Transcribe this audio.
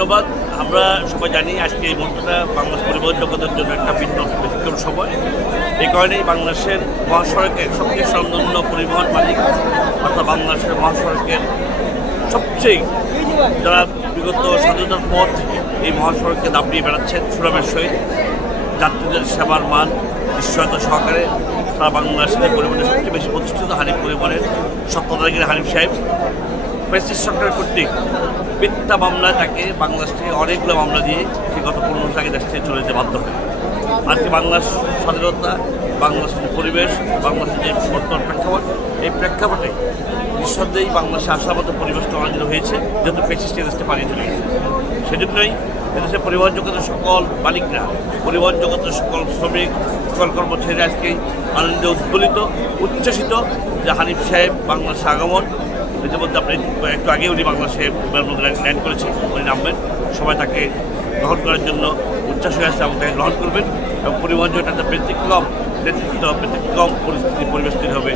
ধন্যবাদ। আমরা সবাই জানি আজকে এই মুহূর্তটা বাংলাদেশ পরিবহন জগতের জন্য একটা ভিন্ন ব্যতিক্রম সময়। এই কারণেই বাংলাদেশের মহাসড়কের সবচেয়ে স্বনামধন্য পরিবহন মালিক অর্থাৎ বাংলাদেশের মহাসড়কের সবচেয়ে যারা বিগত স্বাধীনতার পর থেকে এই মহাসড়ককে দাপিয়ে বেড়াচ্ছেন সুনামের সহিত, যাত্রীদের সেবার মান নিশ্চয়তা সহকারে তারা বাংলাদেশের পরিবহনের সবচেয়ে বেশি প্রতিষ্ঠিত হানিফ পরিবহনের সত্ত্বাধিকারী হানিফ সাহেব প্রেসিস সরকার কর্তৃক মিথ্যা মামলায় তাকে বাংলাদেশ থেকে অনেকগুলো মামলা দিয়ে সে গত 15 বছর আগে দেশ থেকে চলে যেতে বাধ্য হয়। আজকে বাংলাদেশ স্বাধীনতা, বাংলাদেশের পরিবেশ, বাংলাদেশের যে বর্তমান প্রেক্ষাপট, এই প্রেক্ষাপটে নিঃসন্দেহেই বাংলাদেশে আসার মতো পরিবেশটা অর্জন হয়েছে, যেহেতু প্রেসিস দেশটা পালিয়ে চলে গেছে। সেজন্যই এদেশের পরিবহন জগতের সকল মালিকরা, পরিবহন জগতের সকল শ্রমিক, সকল কর্মচারীরা আজকেই আনন্দে উদ্বলিত, উচ্ছ্বসিত যে হানিফ সাহেব বাংলাদেশে আগমন। ইতিমধ্যে আপনি একটু আগে উনি বাংলাদেশে ল্যান্ড করেছেন, উনি নামবেন, সবাই তাকে গ্রহণ করার জন্য উচ্ছ্বাস হয়ে আসছে এবং তাকে গ্রহণ করবেন এবং পরিবহন জগৎ একটা ব্যতিক্রম পরিস্থিতি পরিবেশ তৈরি হবে।